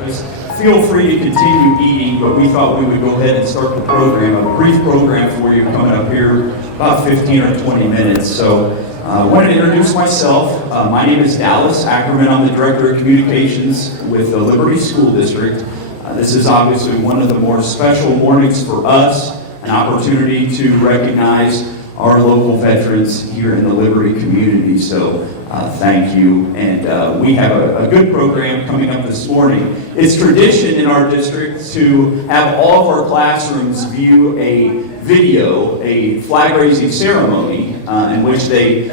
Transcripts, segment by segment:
breakfast. Feel free to continue eating, but we thought we would go ahead and start the program, a brief program for you coming up here, about 15 or 20 minutes. So I wanted to introduce myself. My name is Dallas Ackerman. I'm the Director of Communications with the Liberty School District. This is obviously one of the more special mornings for us, an opportunity to recognize our local veterans here in the Liberty community. So thank you. And we have a good program coming up this morning. It's tradition in our district to have all of our classrooms view a video, a flag raising ceremony in which they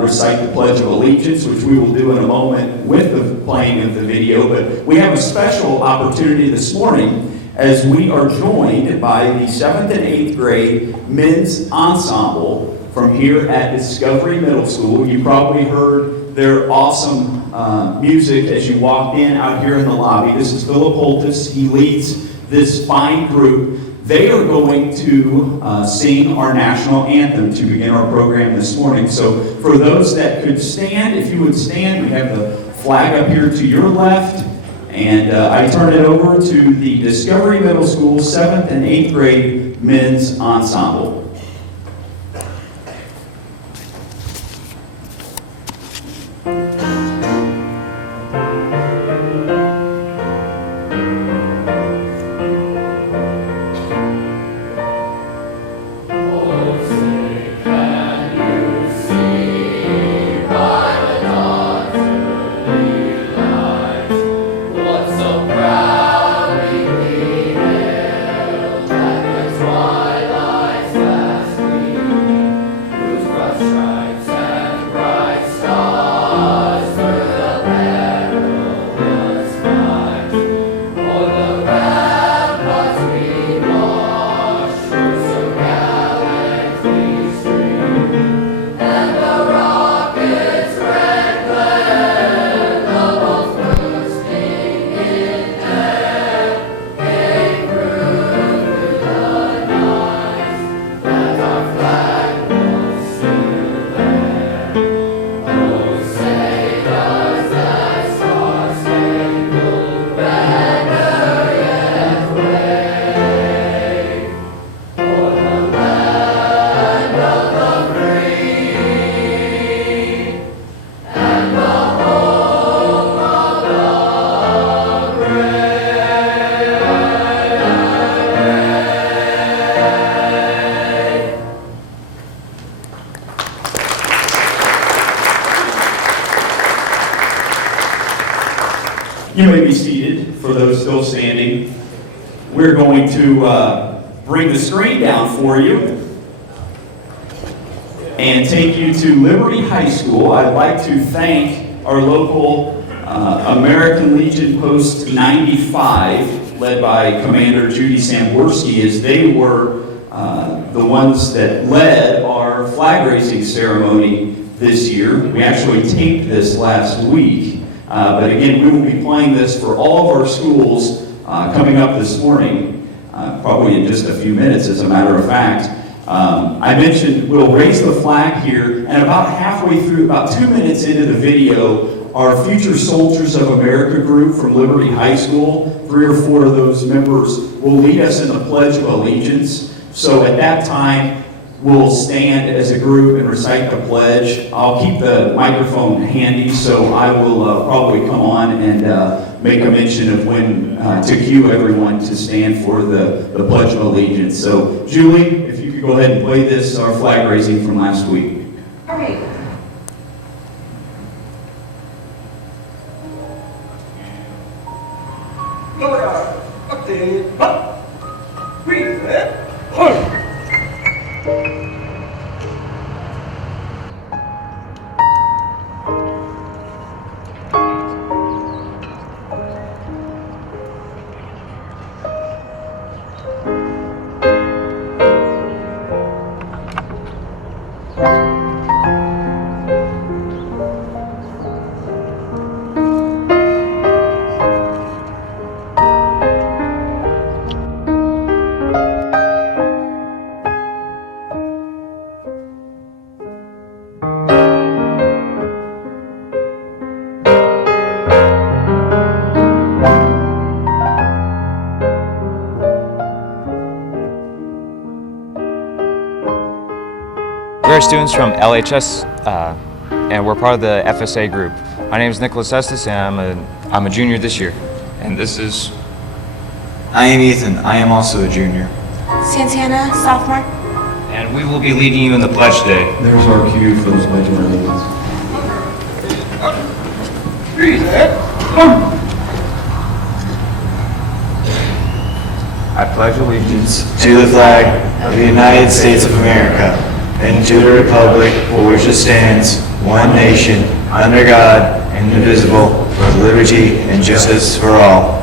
recite the Pledge of Allegiance, which we will do in a moment with the playing of the video. But we have a special opportunity this morning as we are joined by the 7th and 8th grade men's ensemble from here at Discovery Middle School. You probably heard their awesome music as you walked in out here in the lobby. This is Philip Holtis. He leads this fine group. They are going to sing our national anthem to begin our program this morning. So for those that could stand, if you would stand, we have the flag up here to your left. And I turn it over to the Discovery Middle School 7th and 8th grade men's ensemble. You may be seated for those still standing. We're going to bring the screen down for you and take you to Liberty High School. I'd like to thank our local American Legion Post 95, led by Commander Judy Samborski, as they were the ones that led our flag raising ceremony this year. We actually taped this last week. But again, we will be playing this for all of our schools coming up this morning, probably in just a few minutes, as a matter of fact. I mentioned we'll raise the flag here, and about halfway through, about 2 minutes into the video, our Future Soldiers of America group from Liberty High School, 3 or 4 of those members will lead us in the Pledge of Allegiance. So at that time, we'll stand as a group and recite the pledge. I'll keep the microphone handy, so I will probably come on and make a mention of when to cue everyone to stand for the Pledge of Allegiance. So, Julie, if you could go ahead and play this, our flag raising from last week. All right. students from LHS, and we're part of the FSA group. My name is Nicholas Estes, and I'm a junior this year. And this is... I am Ethan. I am also a junior. Santana, sophomore. And we will be leading you in the pledge today. There's our cue for those pledge allegiance. I pledge allegiance To the flag of the United States of America and to the republic for which it stands, one nation, under God, indivisible, with liberty and justice for all.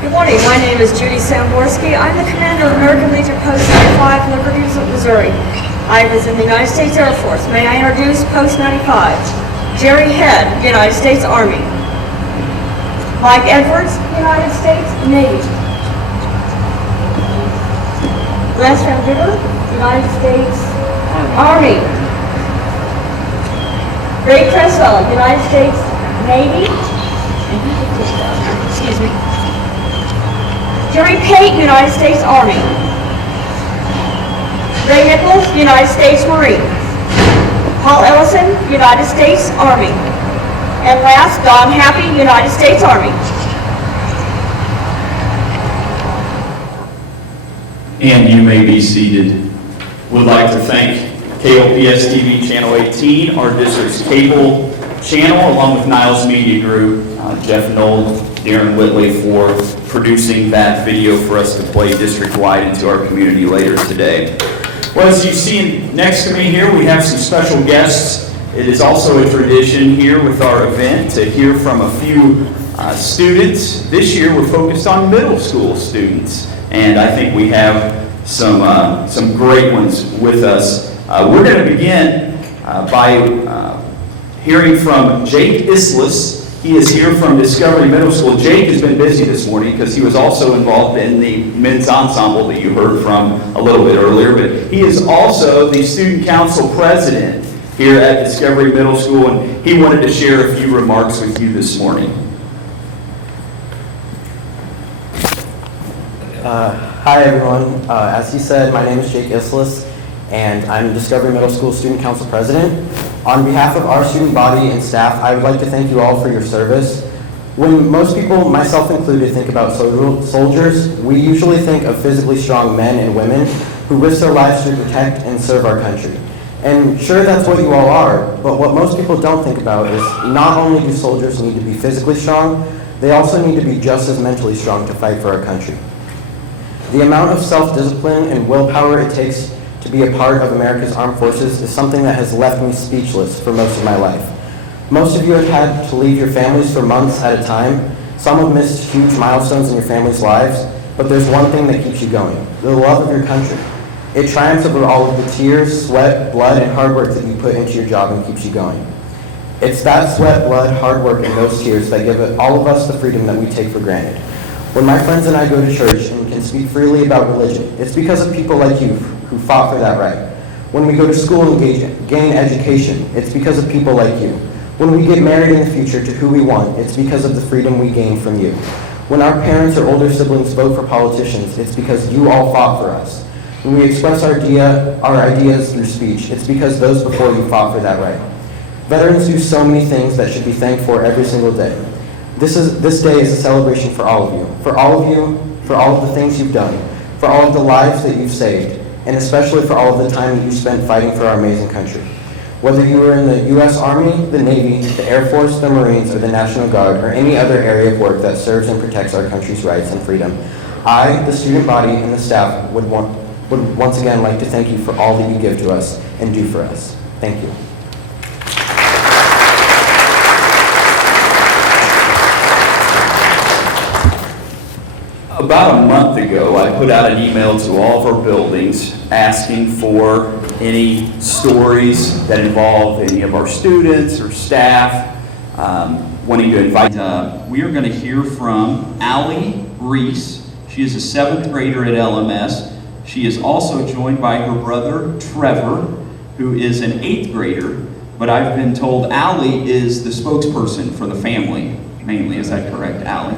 Good morning. My name is Judy Samborski. I'm the commander of American Legion Post 95, Liberties of Missouri. I was in the United States Air Force. May I introduce Post 95? Jerry Head, United States Army. Mike Edwards, United States Navy. Les Van Diver, United States Army. Ray Cresswell, United States Navy. Excuse me. Jerry Pate, United States Army. Ray Nichols, United States Marine. Paul Ellison, United States Army. And last, Don Happy, United States Army. And you may be seated. Would like to thank KLPS TV Channel 18, our district's cable channel, along with Niles Media Group, Jeff Knoll, Darren Whitley, for producing that video for us to play district-wide into our community later today. Well, as you see next to me here, we have some special guests. It is also a tradition here with our event to hear from a few students. This year we're focused on middle school students, and I think we have some great ones with us. We're going to begin by hearing from Jake Islis. He is here from Discovery Middle School. Jake has been busy this morning because he was also involved in the men's ensemble that you heard from a little bit earlier, but he is also the student council president here at Discovery Middle School, and he wanted to share a few remarks with you this morning. Hi everyone. As he said, my name is Jake Islis, and I'm Discovery Middle School Student Council President. On behalf of our student body and staff, I would like to thank you all for your service. When most people, myself included, think about soldiers, we usually think of physically strong men and women who risk their lives to protect and serve our country. And sure, that's what you all are, but what most people don't think about is not only do soldiers need to be physically strong, they also need to be just as mentally strong to fight for our country. The amount of self-discipline and willpower it takes to be a part of America's armed forces is something that has left me speechless for most of my life. Most of you have had to leave your families for months at a time. Some have missed huge milestones in your family's lives, but there's one thing that keeps you going: the love of your country. It triumphs over all of the tears, sweat, blood, and hard work that you put into your job and keeps you going. It's that sweat, blood, hard work, and those tears that give all of us the freedom that we take for granted. When my friends and I go to church and can speak freely about religion, it's because of people like you who fought for that right. When we go to school and gain education, it's because of people like you. When we get married in the future to who we want, it's because of the freedom we gain from you. When our parents or older siblings vote for politicians, it's because you all fought for us. When we express our ideas through speech, it's because those before you fought for that right. Veterans do so many things that should be thanked for every single day. This day is a celebration for all of you, for all of the things you've done, for all of the lives that you've saved, and especially for all of the time that you spent fighting for our amazing country. Whether you were in the U.S. Army, the Navy, the Air Force, the Marines, or the National Guard, or any other area of work that serves and protects our country's rights and freedom, I, the student body, and the staff would once again like to thank you for all that you give to us and do for us. Thank you. About a month ago, I put out an email to all of our buildings asking for any stories that involve any of our students or staff, wanting to invite. We are going to hear from Allie Reese. She is a 7th grader at LMS. She is also joined by her brother, Trevor, who is an 8th grader, but I've been told Allie is the spokesperson for the family, mainly. Is that correct, Allie?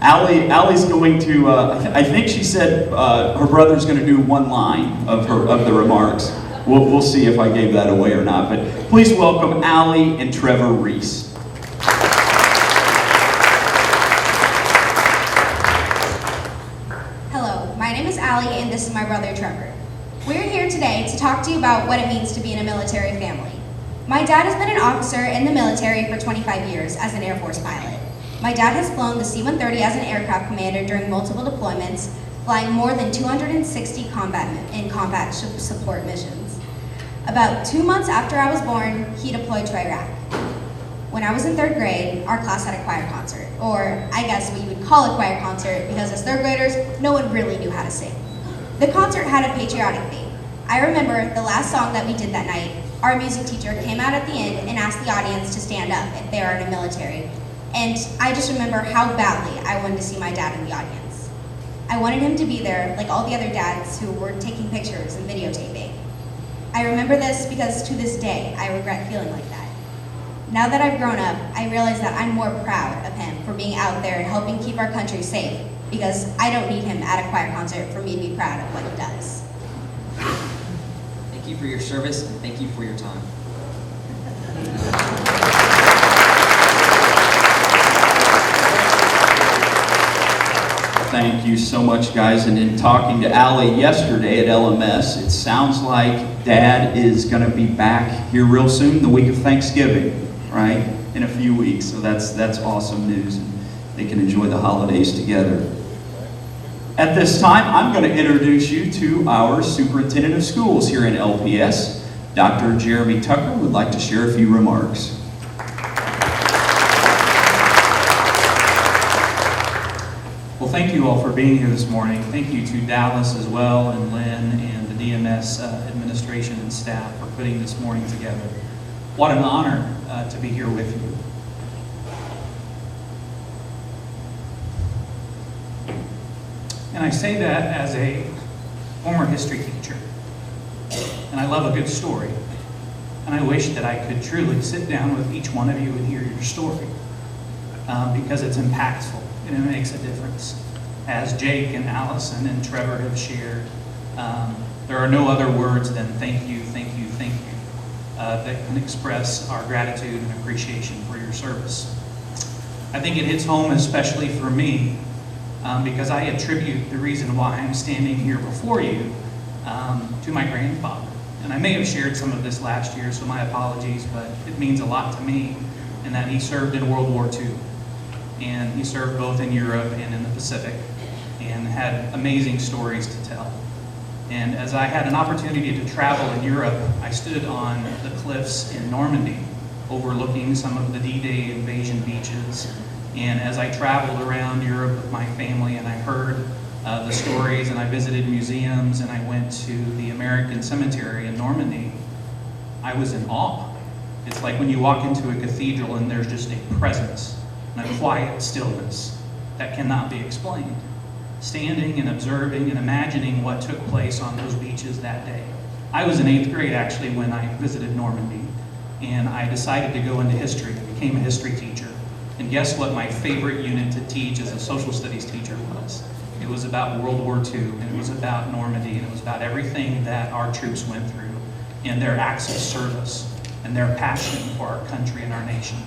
Allie's going to, I think she said her brother's going to do one line of the remarks. We'll see if I gave that away or not, but please welcome Allie and Trevor Reese. Hello, my name is Allie and this is my brother Trevor. We're here today to talk to you about what it means to be in a military family. My dad has been an officer in the military for 25 years as an Air Force pilot. My dad has flown the C-130 as an aircraft commander during multiple deployments, flying more than 260 combat support missions. About 2 months after I was born, he deployed to Iraq. When I was in 3rd grade, our class had a choir concert, or I guess what you would call a choir concert, because as 3rd graders, no one really knew how to sing. The concert had a patriotic theme. I remember the last song that we did that night, our music teacher came out at the end and asked the audience to stand up if they are in the military. And I just remember how badly I wanted to see my dad in the audience. I wanted him to be there like all the other dads who were taking pictures and videotaping. I remember this because to this day, I regret feeling like that. Now that I've grown up, I realize that I'm more proud of him for being out there and helping keep our country safe, because I don't need him at a choir concert for me to be proud of what he does. Thank you for your service and thank you for your time. Thank you so much, guys. And in talking to Allie yesterday at LMS, it sounds like Dad is going to be back here real soon, the week of Thanksgiving, right? In a few weeks. So that's awesome news. They can enjoy the holidays together. At this time, I'm going to introduce you to our Superintendent of Schools here in LPS. Dr. Jeremy Tucker would like to share a few remarks. Well, thank you all for being here this morning. Thank you to Dallas as well, and Lynn and the DMS administration and staff for putting this morning together. What an honor to be here with you. And I say that as a former history teacher. And I love a good story. And I wish that I could truly sit down with each one of you and hear your story, because it's impactful and it makes a difference. As Jake and Allison and Trevor have shared, there are no other words than thank you, thank you, thank you, that can express our gratitude and appreciation for your service. I think it hits home especially for me, because I attribute the reason why I'm standing here before you to my grandfather. And I may have shared some of this last year, so my apologies, but it means a lot to me in that he served in World War II. And he served both in Europe and in the Pacific and had amazing stories to tell. And as I had an opportunity to travel in Europe, I stood on the cliffs in Normandy overlooking some of the D-Day invasion beaches. And as I traveled around Europe with my family and I heard the stories and I visited museums and I went to the American Cemetery in Normandy, I was in awe. It's like when you walk into a cathedral and there's just a presence and a quiet stillness that cannot be explained. Standing and observing and imagining what took place on those beaches that day. I was in 8th grade actually when I visited Normandy, and I decided to go into history. I became a history teacher. And guess what my favorite unit to teach as a social studies teacher was? It was about World War II, and it was about Normandy, and it was about everything that our troops went through in their acts of service and their passion for our country and our nation.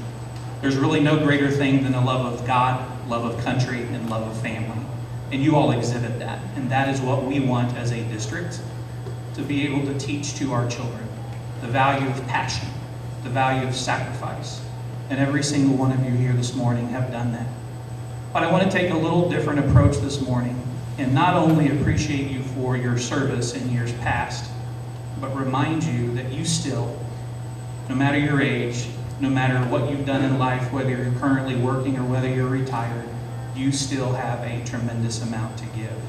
There's really no greater thing than a love of God, love of country, and love of family. And you all exhibit that. And that is what we want as a district, to be able to teach to our children the value of passion, the value of sacrifice. And every single one of you here this morning have done that. But I want to take a little different approach this morning and not only appreciate you for your service in years past, but remind you that you still, no matter your age, no matter what you've done in life, whether you're currently working or whether you're retired, you still have a tremendous amount to give.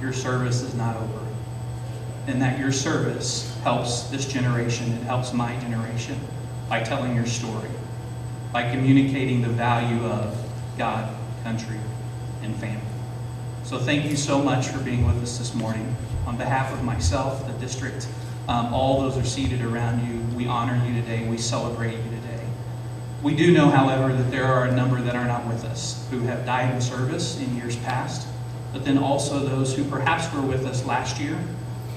Your service is not over. And that your service helps this generation, it helps my generation by telling your story, by communicating the value of God, country, and family. So thank you so much for being with us this morning. On behalf of myself, the district, all those are seated around you, we honor you today, we celebrate you today. We do know, however, that there are a number that are not with us, who have died in service in years past, but then also those who perhaps were with us last year,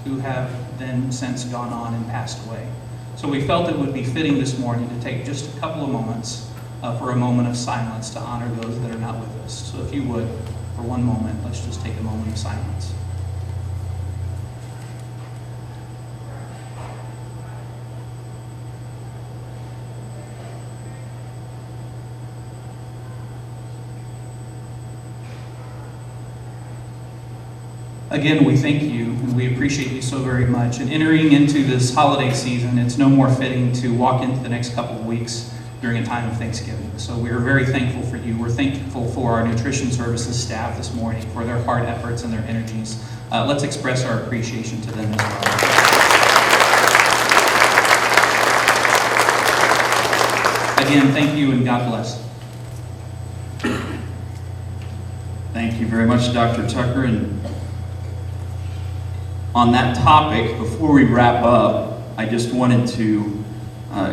who have then since gone on and passed away. So we felt it would be fitting this morning to take just a couple of moments for a moment of silence to honor those that are not with us. So if you would, for one moment, let's just take a moment of silence. Again, we thank you and we appreciate you so very much. And entering into this holiday season, it's no more fitting to walk into the next couple of weeks during a time of Thanksgiving. So we are very thankful for you. We're thankful for our nutrition services staff this morning for their hard efforts and their energies. Let's express our appreciation to them as well. Again, thank you and God bless. Thank you very much, Dr. Tucker. And on that topic, before we wrap up, I just wanted to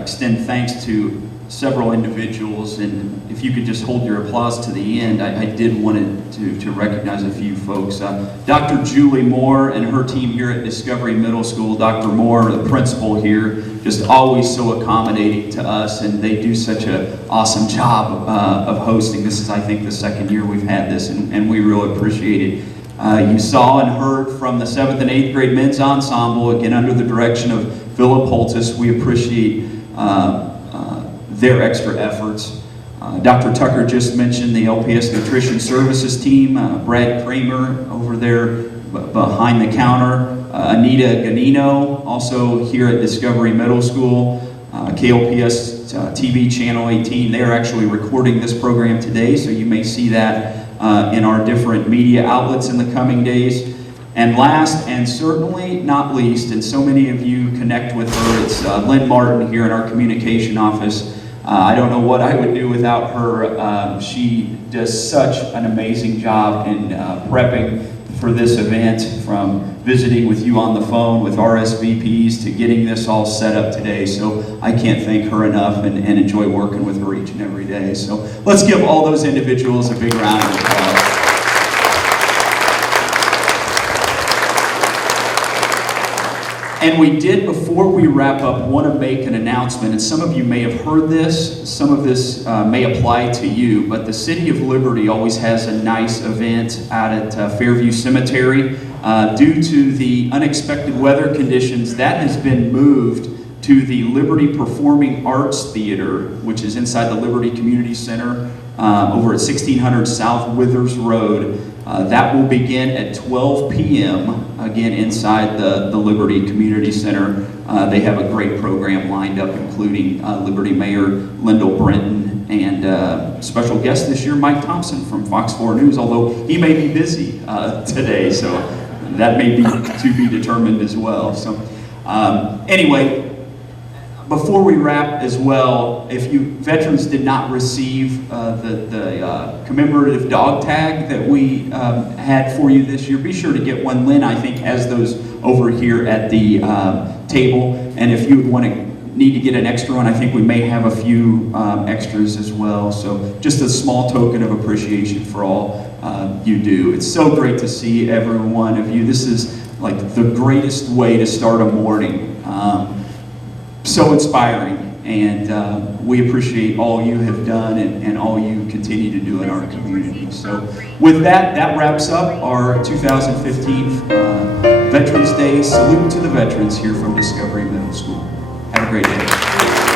extend thanks to several individuals, and if you could just hold your applause to the end, I did want to recognize a few folks. Dr. Julie Moore and her team here at Discovery Middle School. Dr. Moore, the principal here, just always so accommodating to us, and they do such an awesome job of hosting. This is, I think, the second year we've had this, and we really appreciate it. You saw and heard from the 7th and 8th grade men's ensemble, again under the direction of Philip Holtis. We appreciate their extra efforts. Dr. Tucker just mentioned the LPS Nutrition Services team, Brad Kramer over there behind the counter, Anita Ganino, also here at Discovery Middle School, KLPS TV Channel 18. They are actually recording this program today, so you may see that in our different media outlets in the coming days. And last and certainly not least, and so many of you connect with her, it's Lynn Martin here in our communication office. I don't know what I would do without her. She does such an amazing job in prepping for this event, from visiting with you on the phone with RSVPs to getting this all set up today. So I can't thank her enough and enjoy working with her each and every day. So let's give all those individuals a big round of applause. And we did, before we wrap up, want to make an announcement, and some of you may have heard this, some of this may apply to you, but the City of Liberty always has a nice event out at Fairview Cemetery. Due to the unexpected weather conditions, that has been moved to the Liberty Performing Arts Theater, which is inside the Liberty Community Center over at 1600 South Withers Road. That will begin at 12 p.m., again, inside the Liberty Community Center. They have a great program lined up, including Liberty Mayor Lyndall Brenton and special guest this year, Mike Thompson from Fox 4 News, although he may be busy today, so that may be to be determined as well. So anyway, before we wrap as well, if you veterans did not receive the commemorative dog tag that we had for you this year, be sure to get one. Lynn, I think, has those over here at the table. And if you would want to need to get an extra one, I think we may have a few extras as well. So just a small token of appreciation for all you do. It's so great to see every one of you. This is like the greatest way to start a morning. So inspiring, and we appreciate all you have done and all you continue to do in our community. So with that, that wraps up our 2015 Veterans Day Salute to the Veterans here from Discovery Middle School. Have a great day.